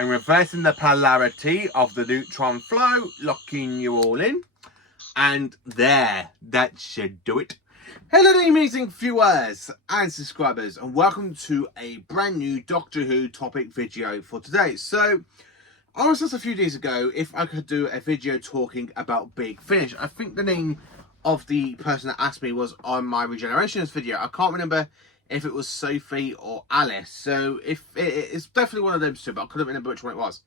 and reversing the polarity of the neutron flow, locking you all in. And there, that should do it. Hello amazing viewers and subscribers, and welcome to a brand new Doctor Who topic video for today. So, I was asked a few days ago if I could do a video talking about Big Finish. I think the name of the person that asked me was on my Regenerations video. I can't remember if it was Sophie or Alice. So, if it's definitely one of those two, but I couldn't remember which one it was.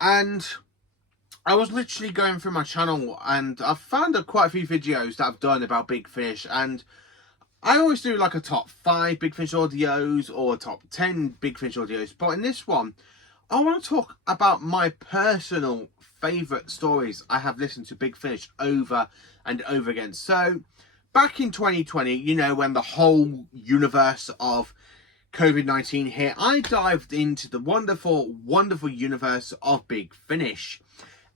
And I was literally going through my channel and I've found quite a few videos that I've done about Big Finish, and I always do like a top 5 Big Finish audios or a top 10 Big Finish audios, but in this one I want to talk about my personal favourite stories I have listened to Big Finish over and over again. So back in 2020, you know, when the whole universe of COVID-19 hit, I dived into the wonderful, wonderful universe of Big Finish.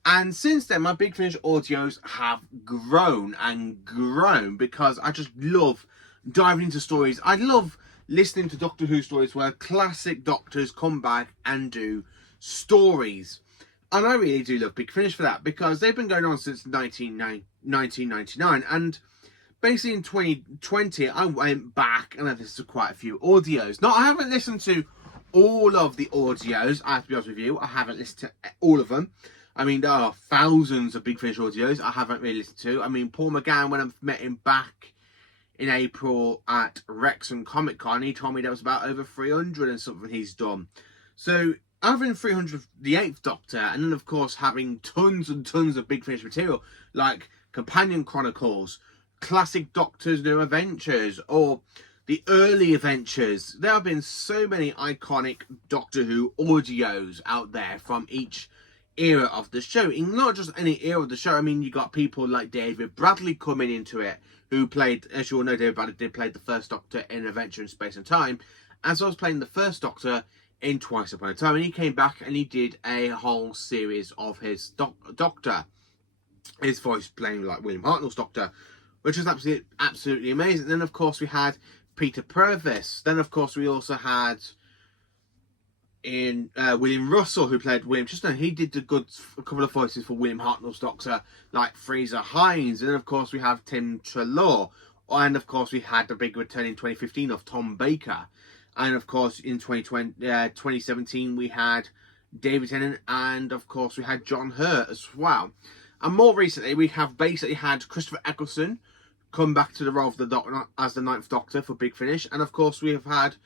And since then, my Big Finish audios have grown and grown because I just love diving into stories. I love listening to Doctor Who stories where classic Doctors come back and do stories. And I really do love Big Finish for that because they've been going on since 1999. And basically in 2020, I went back and I listened to quite a few audios. Now, I haven't listened to all of the audios, I have to be honest with you. I haven't listened to all of them. I mean, there are thousands of Big Finish audios I haven't really listened to. I mean, Paul McGann, when I met him back in April at Wrexham Comic Con, he told me there was about over 300 and something he's done. So, having 300 the 8th Doctor, and then, of course, having tons and tons of Big Finish material, like Companion Chronicles, Classic Doctor's New Adventures, or the early adventures. There have been so many iconic Doctor Who audios out there from each era of the show. In not just any era of the show, I mean, you got people like David Bradley coming into it, who played, as you all know, David Bradley did play the first Doctor in Adventure in Space and Time, as well as playing the first Doctor in Twice Upon a Time, and he came back and he did a whole series of his Doctor, his voice playing like William Hartnell's Doctor, which was absolutely amazing. Then, of course, we had Peter Purvis. Then, of course, we also had William Russell, who played William Chestnut. He did a couple of voices for William Hartnell's Doctor, like Fraser Hines. And then, of course, we have Tim Treloar. And, of course, we had the big return in 2015 of Tom Baker. And, of course, in 2017, we had David Tennant. And, of course, we had John Hurt as well. And more recently, we have basically had Christopher Eccleston come back to the role of the Doctor as the 9th Doctor for Big Finish. And, of course, we have had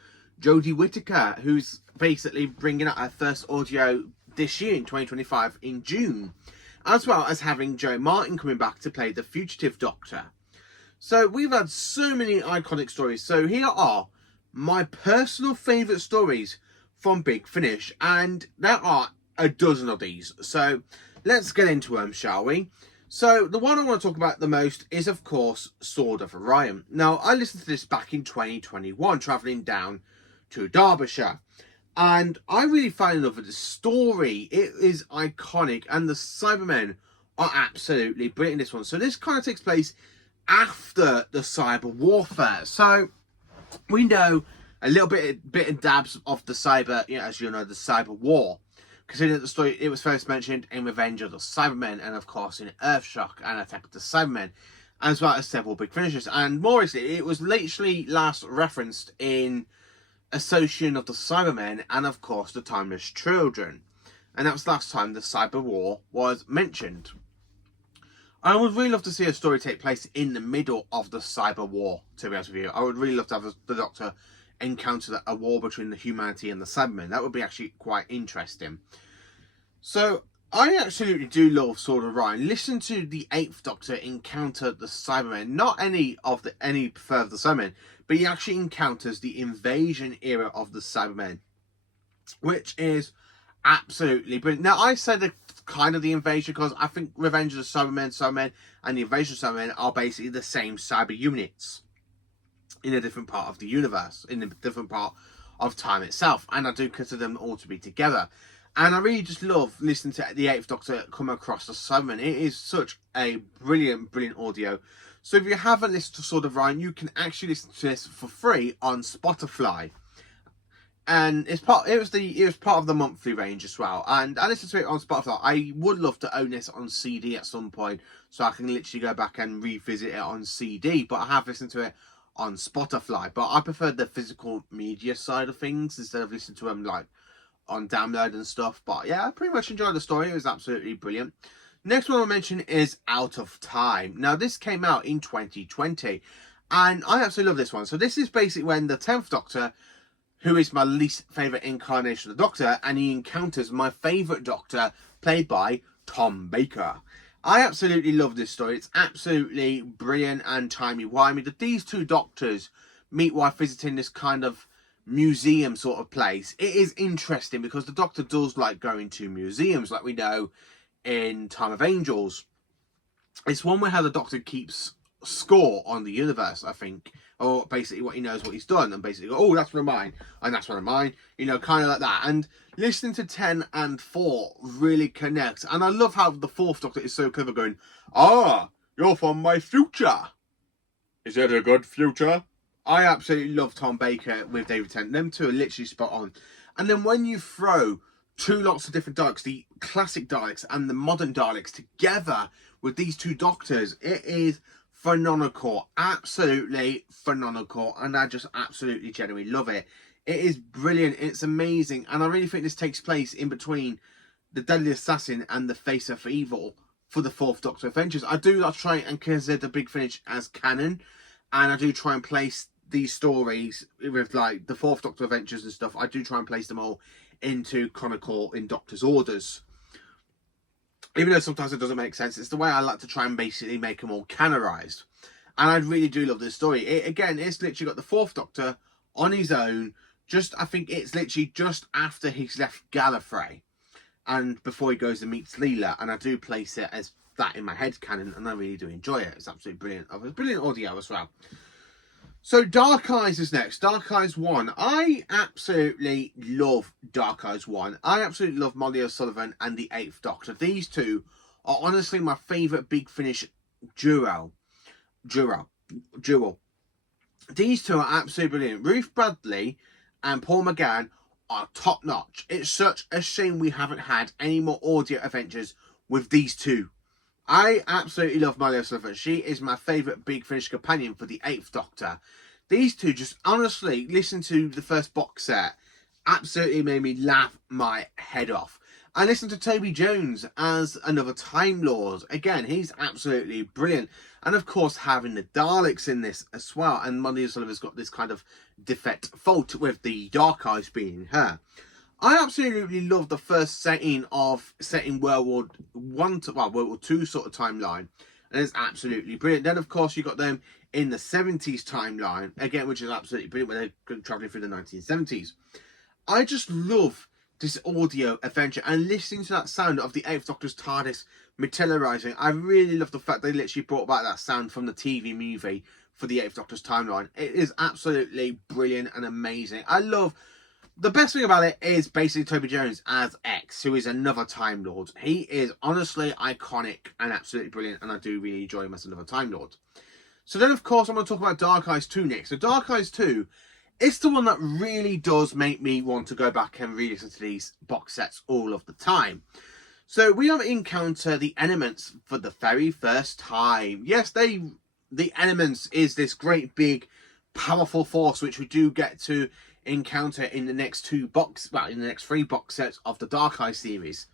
Jodie Whittaker, who's basically bringing out her first audio this year in 2025 in June, as well as having Joe Martin coming back to play the Fugitive Doctor. So we've had so many iconic stories. So here are my personal favourite stories from Big Finish, and there are a dozen of these. So let's get into them, shall we? So the one I want to talk about the most is, of course, Sword of Orion. Now, I listened to this back in 2021, travelling down to Derbyshire, and I really fell in love with the story. It is iconic, and the Cybermen are absolutely brilliant in this one. So this kind of takes place after the cyber warfare. So we know a little bit of dabs of the cyber, you know, as you know, the cyber war. Considering that the story, it was first mentioned in Revenge of the Cybermen, and of course in Earthshock and Attack of the Cybermen, as well as several Big Finishers. And more recently, it was literally last referenced in Association of the Cybermen and, of course, the Timeless Children. And that was the last time the cyber war was mentioned. I would really love to see a story take place in the middle of the cyber war, to be honest with you. I would really love to have the Doctor encounter a war between the humanity and the Cybermen. That would be actually quite interesting. So I absolutely do love Sword of Orion. Listen to the 8th Doctor encounter the Cybermen. Not any further the Cybermen, but he actually encounters the invasion era of the Cybermen, which is absolutely brilliant. Now, I said kind of the invasion because I think Revenge of the Cybermen, and the Invasion of Cybermen are basically the same cyber units in a different part of the universe, in a different part of time itself. And I do consider them all to be together. And I really just love listening to the 8th Doctor come across the Cybermen. It is such a brilliant, brilliant audio. So if you haven't listened to Sword of Orion, you can actually listen to this for free on Spotify. and it was part of the monthly range as well. And I listened to it on Spotify. I would love to own this on CD at some point, so I can literally go back and revisit it on CD. But I have listened to it on Spotify. But I prefer the physical media side of things instead of listening to them like on download and stuff. But yeah, I pretty much enjoyed the story. It was absolutely brilliant. Next one I'll mention is Out of Time. Now, this came out in 2020, and I absolutely love this one. So this is basically when the 10th Doctor, who is my least favourite incarnation of the Doctor, and he encounters my favourite Doctor, played by Tom Baker. I absolutely love this story. It's absolutely brilliant and timey-wimey that these two Doctors meet while visiting this kind of museum sort of place. It is interesting because the Doctor does like going to museums, like we know in Time of Angels. It's one where how the Doctor keeps score on the universe, I think, or basically what he knows what he's done, and basically go, oh, that's one of mine, and that's one of mine, you know, kind of like that. And listening to 10 and 4 really connects, and I love how the 4th Doctor is so clever, going, ah, you're from my future. Is it a good future? I absolutely love Tom Baker with David Tennant. Them two are literally spot on. And then when you throw two lots of different Daleks, the classic Daleks and the modern Daleks, together with these two Doctors, it is phenomenal, absolutely phenomenal, and I just absolutely genuinely love it. It is brilliant, it's amazing, and I really think this takes place in between the Deadly Assassin and the Face of Evil for the 4th Doctor Adventures. I do like to try and consider the Big Finish as canon, and I do try and place these stories with like the 4th Doctor Adventures and stuff. I do try and place them all into chronicle in Doctor's orders, even though sometimes it doesn't make sense. It's the way I like to try and basically make them all canonised, and I really do love this story. It's literally got the 4th Doctor on his own, I think it's literally just after he's left Gallifrey and before he goes and meets Leela, and I do place it as that in my head canon, and I really do enjoy it. It's absolutely brilliant. It's brilliant audio as well. So Dark Eyes is next. Dark Eyes 1. I absolutely love Dark Eyes 1. I absolutely love Molly O'Sullivan and the 8th Doctor. These two are honestly my favourite Big Finish duo. These two are absolutely brilliant. Ruth Bradley and Paul McGann are top notch. It's such a shame we haven't had any more audio adventures with these two. I absolutely love Molly O'Sullivan. She is my favourite Big Finish companion for the 8th Doctor. These two just honestly, listen to the first box set, absolutely made me laugh my head off. I listened to Toby Jones as another Time Lord. Again, he's absolutely brilliant. And of course, having the Daleks in this as well. And Molly O'Sullivan's got this kind of defect fault with the Dark Eyes being her. I absolutely love the first setting World War II sort of timeline, and it's absolutely brilliant. Then, of course, you got them in the 70s timeline again, which is absolutely brilliant when they're traveling through the 1970s. I just love this audio adventure and listening to that sound of the 8th Doctor's TARDIS materialising. I really love the fact they literally brought back that sound from the TV movie for the 8th Doctor's timeline. It is absolutely brilliant and amazing. The best thing about it is basically Toby Jones as X, who is another Time Lord. He is honestly iconic and absolutely brilliant, and I do really enjoy him as another Time Lord. So then, of course, I'm going to talk about Dark Eyes 2 next. So Dark Eyes 2, it's the one that really does make me want to go back and re-listen to these box sets all of the time. So we have encounter the Elements for the very first time. Yes, the Elements is this great big powerful force which we do get to encounter in the next three box sets of the Dark Eye series,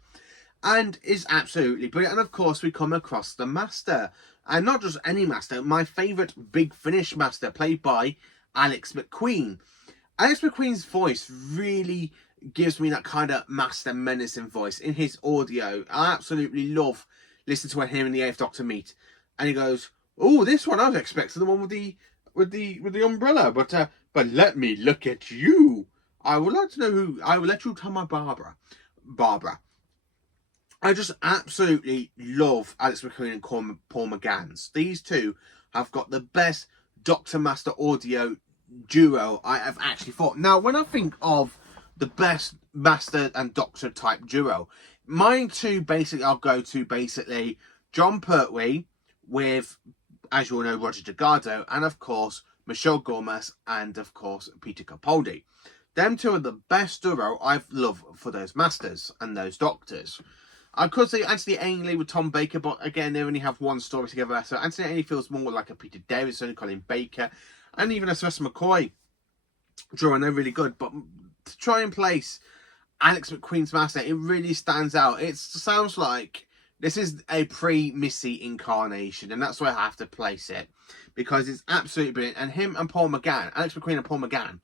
and is absolutely brilliant. And of course we come across the Master, and not just any Master, my favourite Big Finish Master, played by Alex McQueen. Alex McQueen's voice really gives me that kind of Master menacing voice in his audio. I absolutely love listening to him and the 8th Doctor meet, and he goes, oh, this one I was expecting the one with the umbrella, but let me look at you. I would like to know who. I will let you tell my Barbara. I just absolutely love Alex McQueen and Paul McGann. These two have got the best Doctor Master audio duo I have actually thought. Now, when I think of the best Master and Doctor type duo, mine two basically I'll go to basically John Pertwee with, as you all know, Roger Delgado, and of course Michelle Gomez, and of course Peter Capaldi. Them two are the best duo I've loved for those Masters and those Doctors. I could say Anthony Ainley with Tom Baker, but again, they only have one story together. So Anthony Ainley feels more like a Peter Davison, Colin Baker, and even a Sylvester McCoy duo. And they're really good. But to try and place Alex McQueen's Master, it really stands out. It sounds like this is a pre-Missy incarnation, and that's where I have to place it, because it's absolutely brilliant. And him and Paul McGann, Alex McQueen and Paul McGann,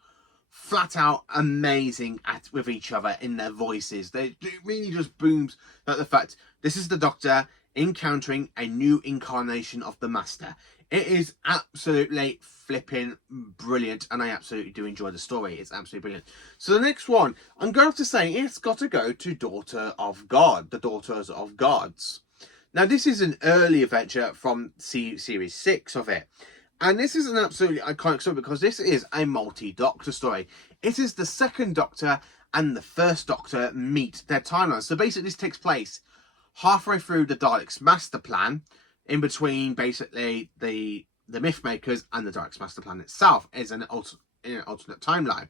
flat out amazing with each other in their voices. It really just booms at the fact this is the Doctor encountering a new incarnation of the Master. It is absolutely flipping brilliant, and I absolutely do enjoy the story. It's absolutely brilliant. So the next one, I'm going to have to say it's got to go to Daughter of God, the Daughters of Gods. Now, this is an early adventure from Series 6 of it. And this is an absolutely iconic story because this is a multi-Doctor story. It is the second Doctor and the first Doctor meet their timelines. So basically this takes place halfway through the Daleks' master plan, in between basically the Mythmakers and the Daleks' master plan itself is an alternate timeline.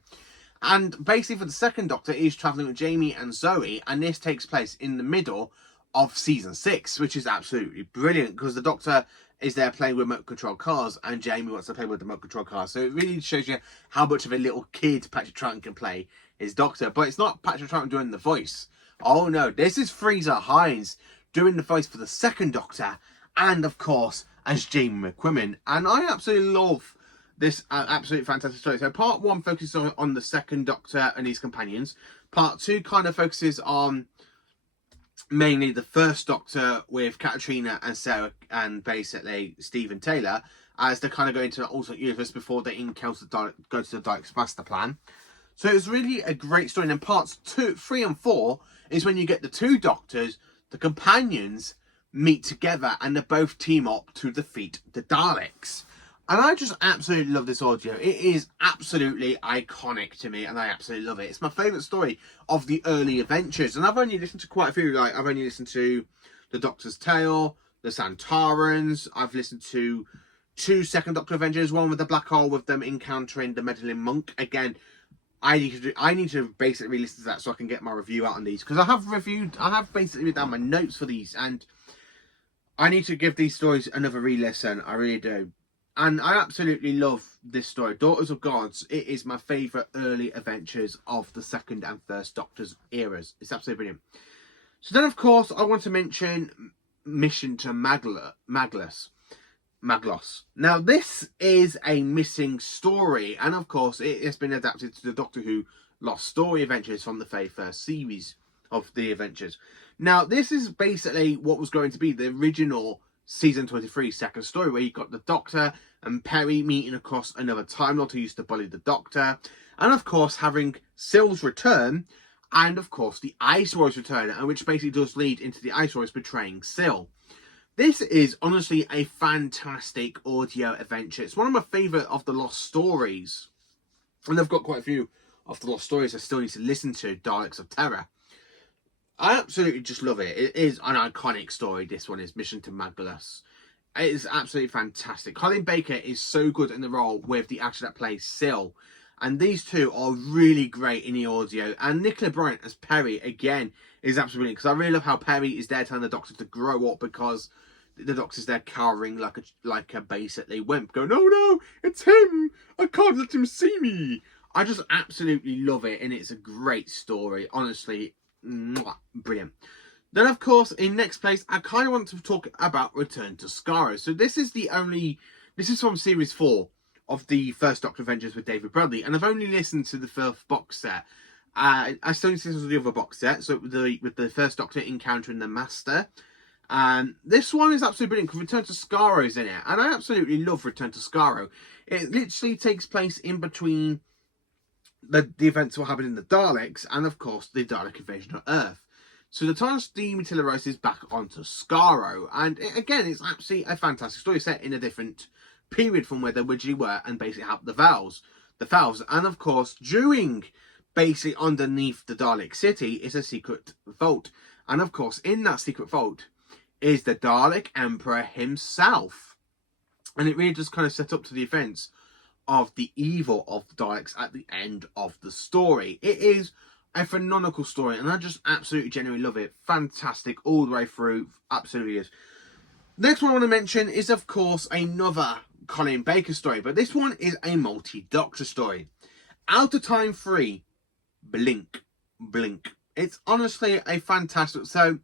And basically for the second Doctor, he's travelling with Jamie and Zoe, and this takes place in the middle of season 6, which is absolutely brilliant because the Doctor is there playing with remote control cars, and Jamie wants to play with the remote control cars. So it really shows you how much of a little kid Patrick Troughton can play his Doctor. But it's not Patrick Troughton doing the voice. Oh no, this is Fraser Hines doing the voice for the second Doctor, and of course as Jamie McQuimmin. And I absolutely love this absolutely fantastic story. So part 1 focuses on the second Doctor and his companions. Part 2 kind of focuses on mainly the first Doctor with Katrina and Sarah and basically Stephen Taylor, as they kind of go into an alternate universe before they encounter go to the Daleks' master plan. So it's really a great story. And then parts 2, 3 and 4 is when you get the two Doctors, the companions, meet together and they both team up to defeat the Daleks. And I just absolutely love this audio. It is absolutely iconic to me, and I absolutely love it. It's my favourite story of the early adventures. And I've only listened to quite a few. Like, I've only listened to The Doctor's Tale, The Santarans. I've listened to 2 second Doctor adventures, one with the black hole with them encountering the meddling monk. Again, I need to basically listen to that so I can get my review out on these. Because I have basically done my notes for these, and I need to give these stories another re-listen. I really do. And I absolutely love this story. Daughters of Gods, it is my favourite early adventures of the second and first Doctor's eras. It's absolutely brilliant. So then, of course, I want to mention Mission to Maglos. Now, this is a missing story. And, of course, it has been adapted to the Doctor Who Lost Story adventures from the very first series of the adventures. Now, this is basically what was going to be the original Season 23 second story, where you got the Doctor and Perry meeting across another Time Lord who used to bully the Doctor, and of course having Syl's return, and of course the Ice Warriors return, and which basically does lead into the Ice Warriors betraying Syl. This is honestly a fantastic audio adventure. It's one of my favourite of the Lost Stories, and I've got quite a few of the Lost Stories I still need to listen to, Daleks of Terror. I absolutely just love it. It is an iconic story. This one is Mission to Maglos. It is absolutely fantastic. Colin Baker is so good in the role with the actor that plays Syl. And these two are really great in the audio. And Nicola Bryant as Perry, again, is absolutely brilliant. Because I really love how Perry is there telling the Doctor to grow up, because the Doctor's there cowering like a basically wimp, going, "Oh no, it's him! I can't let him see me!" I just absolutely love it. And it's a great story. Honestly, brilliant. Then, of course, in next place, I kind of want to talk about Return to Scaro. So this is from Series 4 of the first Doctor Adventures with David Bradley, and I've only listened to the first box set. I still need to listen to the other box set, so with the first Doctor encountering the Master. And this one is absolutely brilliant because Return to Scaro is in it, and I absolutely love Return to Scaro. It literally takes place in between the events will happen in the Daleks, and of course the Dalek invasion of Earth. So the TARDIS dematerializes back onto Scaro, and again, it's absolutely a fantastic story set in a different period from where they originally were, and basically have the valves, and of course, during basically underneath the Dalek city is a secret vault, and of course, in that secret vault is the Dalek Emperor himself, and it really just kind of set up to the events of the evil of the Daleks at the end of the story. It is a phenomenal story, and I just absolutely genuinely love it. Fantastic all the way through. Absolutely is. Next one I want to mention is, of course, another Colin Baker story, but this one is a multi-Doctor story. Out of Time 3, Blink. It's honestly a fantastic... So,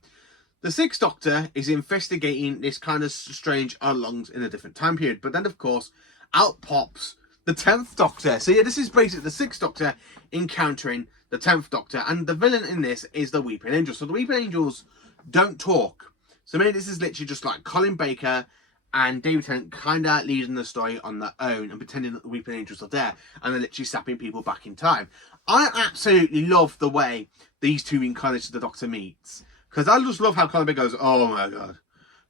the Sixth Doctor is investigating this kind of strange lungs in a different time period, but then, of course, out pops the 10th Doctor. So, yeah, this is basically the Sixth Doctor encountering the 10th Doctor, and the villain in this is the Weeping Angels. So, the Weeping Angels don't talk. So, maybe this is literally just like Colin Baker and David Tennant kind of leading the story on their own and pretending that the Weeping Angels are there, and they're literally snapping people back in time. I absolutely love the way these two incarnations of the Doctor meets, because I just love how Colin Baker goes, "Oh my god,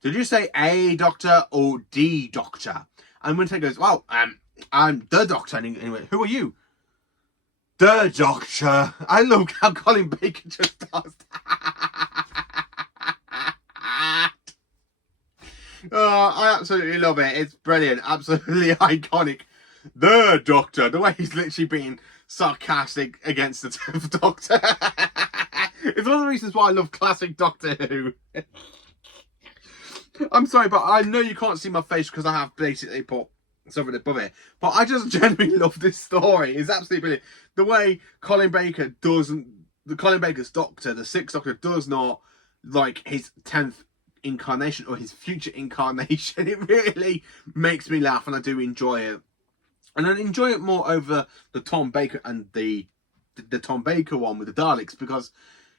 did you say a Doctor or the Doctor?" And Winter goes, "Well, I'm the Doctor." And he went, "Who are you?" "The Doctor." I love how Colin Baker just does that. Oh, I absolutely love it. It's brilliant. Absolutely iconic. The Doctor. The way he's literally being sarcastic against the 10th Doctor. It's one of the reasons why I love classic Doctor Who. I'm sorry, but I know you can't see my face because I have basically put something above it. But I just genuinely love this story. It's absolutely brilliant. The way Colin Baker doesn't... Colin Baker's Doctor, the 6th Doctor, does not like his 10th incarnation or his future incarnation. It really makes me laugh, and I do enjoy it. And I enjoy it more over the Tom Baker and the Tom Baker one with the Daleks, because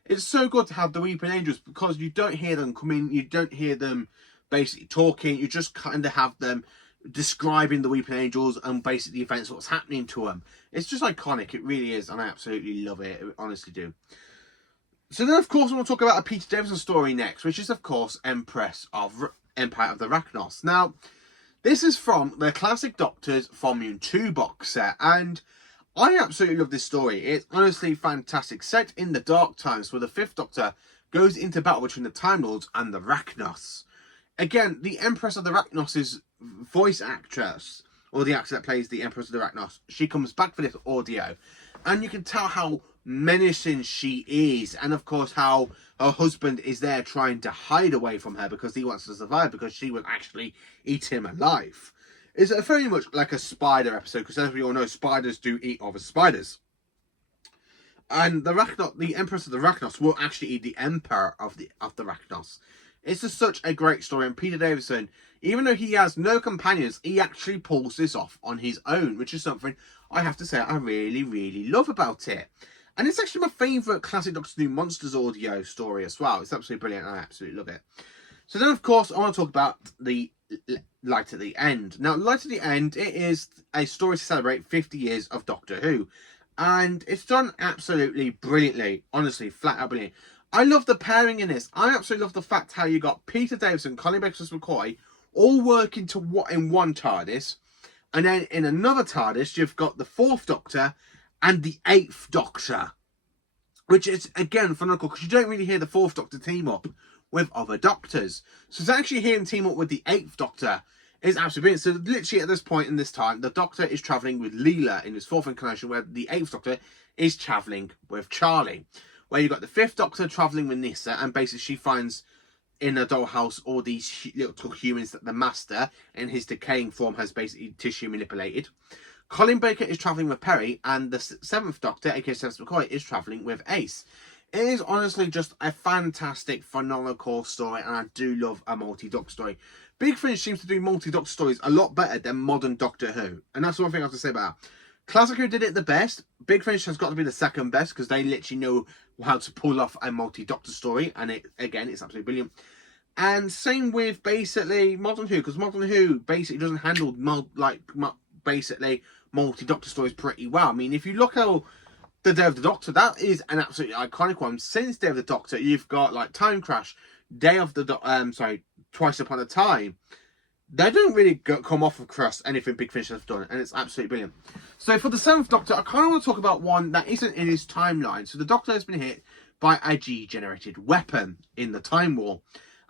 it's so good to have the Weeping Angels, because you don't hear them coming, you don't hear them basically talking, you just kind of have them describing the Weeping Angels and basically the events, what's happening to them. It's just iconic, it really is, and I absolutely love it, I honestly do. So then, of course, we'll talk about a Peter Davison story next, which is, of course, Empress of Empire of the Rachnos. Now, this is from the Classic Doctors Volume 2 box set, and I absolutely love this story. It's honestly fantastic. Set in the dark times where the 5th Doctor goes into battle between the Time Lords and the Rachnos. Again, the Empress of the Rachnos' voice actress, or the actor that plays the Empress of the Rachnos, she comes back for this audio, and you can tell how menacing she is, and of course how her husband is there trying to hide away from her because he wants to survive, because she will actually eat him alive. It's very much like a spider episode, because as we all know, spiders do eat other spiders, and the Empress of the Rachnos will actually eat the Emperor of the Rachnos. It's just such a great story, and Peter Davison, even though he has no companions, he actually pulls this off on his own, which is something I have to say I really, really love about it. And it's actually my favourite Classic Doctor Who Monsters audio story as well. It's absolutely brilliant. I absolutely love it. So then, of course, I want to talk about the Light at the End. Now, Light at the End, it is a story to celebrate 50 years of Doctor Who. And it's done absolutely brilliantly. Honestly, flat out brilliant. I love the pairing in this. I absolutely love the fact how you got Peter Davison, Colin Baker, McCoy, all working in one TARDIS. And then in another TARDIS, you've got the 4th Doctor and the 8th Doctor, which is, again, phenomenal, because you don't really hear the 4th Doctor team up with other Doctors. So to actually hear him team up with the 8th Doctor is absolutely brilliant. So literally at this point in this time, the Doctor is travelling with Leela in his 4th incarnation, where the 8th Doctor is travelling with Charlie. Where you've got the 5th Doctor travelling with Nyssa, and basically she finds in a dollhouse all these little humans that the Master, in his decaying form, has basically tissue manipulated. Colin Baker is travelling with Perry, and the 7th Doctor, aka 7th McCoy, is travelling with Ace. It is honestly just a fantastic, phenomenal story, and I do love a multi-Doctor story. Big Finish seems to do multi-Doctor stories a lot better than modern Doctor Who, and that's one thing I have to say about it. Classic Who did it the best. Big Finish has got to be the second best, because they literally know how to pull off a multi-Doctor story, and it's absolutely brilliant. And same with basically Modern Who, because Modern Who basically doesn't handle basically multi-Doctor stories pretty well. I mean, if you look at the Day of the Doctor, that is an absolutely iconic one. Since Day of the Doctor, you've got like Time Crash, Twice Upon a Time. They don't really come off across anything Big Finish has done, and it's absolutely brilliant. So for the 7th Doctor, I kind of want to talk about one that isn't in his timeline. So the Doctor has been hit by a G-generated weapon in the Time War.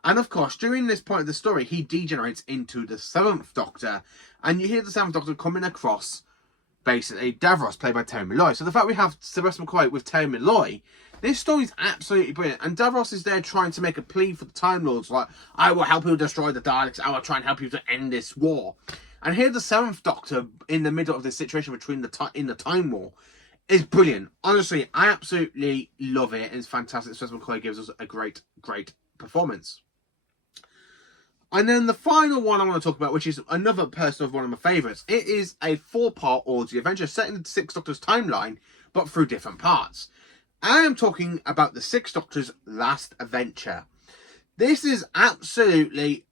And of course, during this point of the story, he degenerates into the 7th Doctor. And you hear the 7th Doctor coming across basically Davros, played by Terry Malloy. So the fact we have Sylvester McCoy with Terry Malloy, this story is absolutely brilliant. And Davros is there trying to make a plea for the Time Lords, like, I will help you destroy the Daleks, I will try and help you to end this war. And here the Seventh Doctor, in the middle of this situation between in the Time War, is brilliant. Honestly, I absolutely love it. It's fantastic. Sylvester McCoy gives us a great, great performance. And then the final one I want to talk about, which is another personal one of my favourites. It is a 4-part audio adventure set in the Sixth Doctor's timeline, but through different parts. I am talking about the Sixth Doctor's Last Adventure. This is absolutely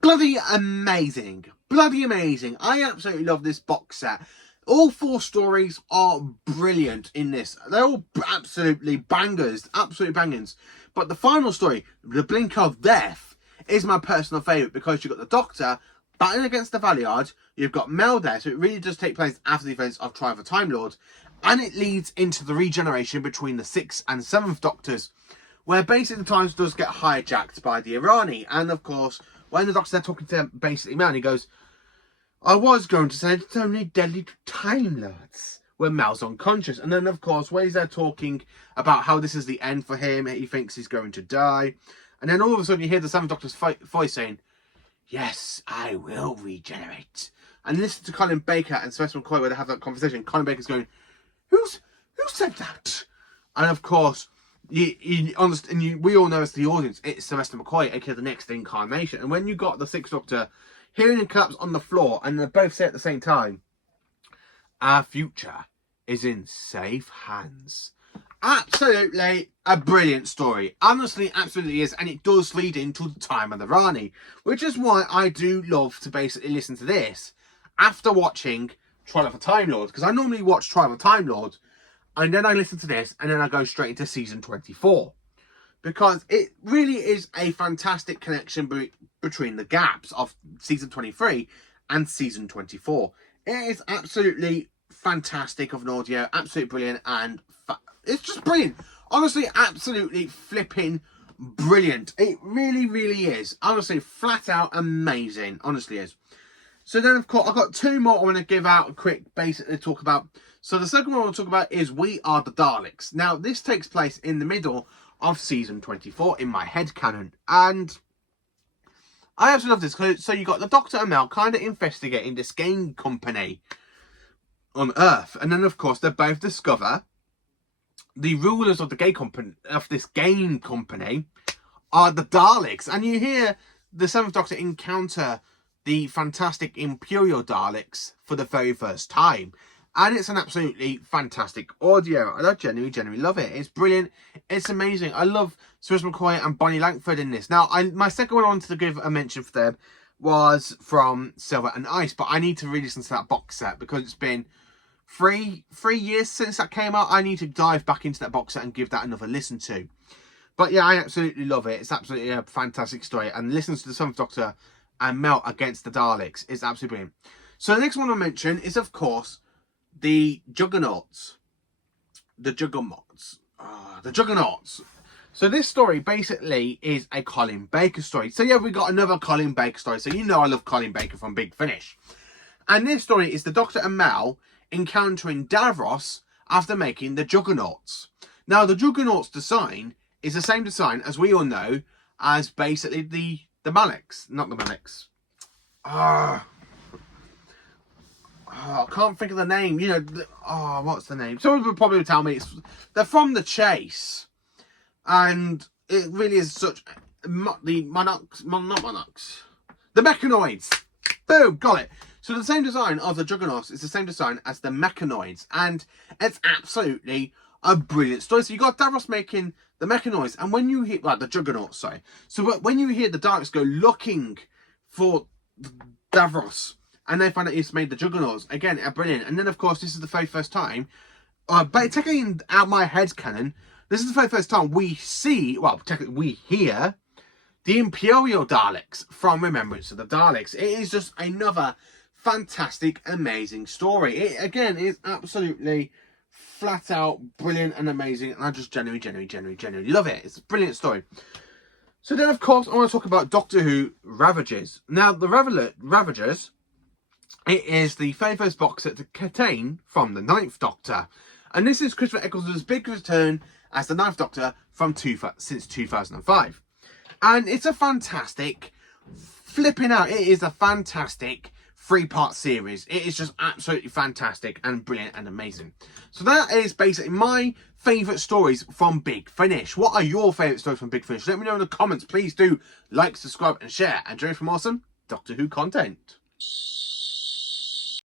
bloody amazing. Bloody amazing. I absolutely love this box set. All 4 stories are brilliant in this. They're all absolutely bangers. Absolutely bangers. But the final story, The Blink of Death, is my personal favourite because you've got the Doctor battling against the Valiard, you've got Mel there, so it really does take place after the events of Trial of the Time Lord, and it leads into the regeneration between the 6th and 7th Doctors, where basically the Time does get hijacked by the Irani, and of course, when the Doctor's talking to basically Mel, he goes, I was going to say it's only deadly to Time Lords, when Mel's unconscious, and then of course, when he's there talking about how this is the end for him, he thinks he's going to die. And then all of a sudden you hear the 7th Doctor's voice saying, yes, I will regenerate. And listen to Colin Baker and Sylvester McCoy where they have that conversation. Colin Baker's going, who said that? And of course, we all know as the audience, it's Sylvester McCoy, aka the next incarnation. And when you got the 6th Doctor hearing him collapse on the floor and they both say at the same time, our future is in safe hands. Absolutely a brilliant story. Honestly, absolutely is. And it does lead into the time of the Rani, which is why I do love to basically listen to this after watching Trial of the Time Lord. Because I normally watch Trial of the Time Lord and then I listen to this and then I go straight into season 24. Because it really is a fantastic connection between the gaps of season 23 and season 24. It is absolutely fantastic of an audio, absolutely brilliant, and it's just brilliant. Honestly, absolutely flipping brilliant. It really, really is. Honestly, flat out amazing. Honestly is. So then, of course, I've got 2 more I want to give out a quick, basically talk about. So the second one I want to talk about is We Are the Daleks. Now, this takes place in the middle of season 24 in my headcanon. And I absolutely love this. So you got the Doctor and Mel kind of investigating this game company on Earth. And then, of course, they both discover the rulers of the this game company are the Daleks. And you hear the 7th Doctor encounter the fantastic Imperial Daleks for the very first time. And it's an absolutely fantastic audio. I genuinely love it. It's brilliant. It's amazing. I love Sylvester McCoy and Bonnie Langford in this. Now, my second one I wanted to give a mention for them was from Silver and Ice. But I need to re-listen to that box set because it's been three years since that came out. I need to dive back into that box set and give that another listen to. But yeah, I absolutely love it. It's absolutely a fantastic story. And listening to the 7th Doctor and Mel against the Daleks is absolutely brilliant. So the next one I'll mention is, of course, the Juggernauts. The Juggernauts. So this story basically is a Colin Baker story. So yeah, we got another Colin Baker story. So you know I love Colin Baker from Big Finish. And this story is the Doctor and Mel encountering Davros after making the Juggernauts. Now, the Juggernauts design is the same design as we all know as basically the Maleks. Not the Maleks. I can't think of the name. You know, what's the name? Someone would probably tell me they're from the Chase. And it really is such... The Monarchs... Not Monarchs. The Mechanoids. Boom, got it. So the same design of the Juggernauts is the same design as the Mechanoids. And it's absolutely a brilliant story. So you got Davros making the Mechanoids. And when you hear... Like, the Juggernauts, sorry. So when you hear the Daleks go looking for Davros, and they find out he's made the Juggernauts, again, are brilliant. And then, of course, this is the very first time... But taking out my headcanon, this is the very first time we see... Well, technically, we hear... the Imperial Daleks from Remembrance of the Daleks. It is just another fantastic, amazing story. It, again, is absolutely flat out brilliant and amazing. And I just genuinely love it. It's a brilliant story. So then, of course, I want to talk about Doctor Who Ravagers. Now, the Ravagers It is the 31st box set to contain from the 9th Doctor. And this is Christopher Eccleston's big return as the 9th Doctor from since 2005. And it's a fantastic, flipping out, it is a fantastic 3-part series. It is just absolutely fantastic and brilliant and amazing. So that is basically my favourite stories from Big Finish. What are your favourite stories from Big Finish? Let me know in the comments. Please do like, subscribe and share. And join for more awesome Doctor Who content.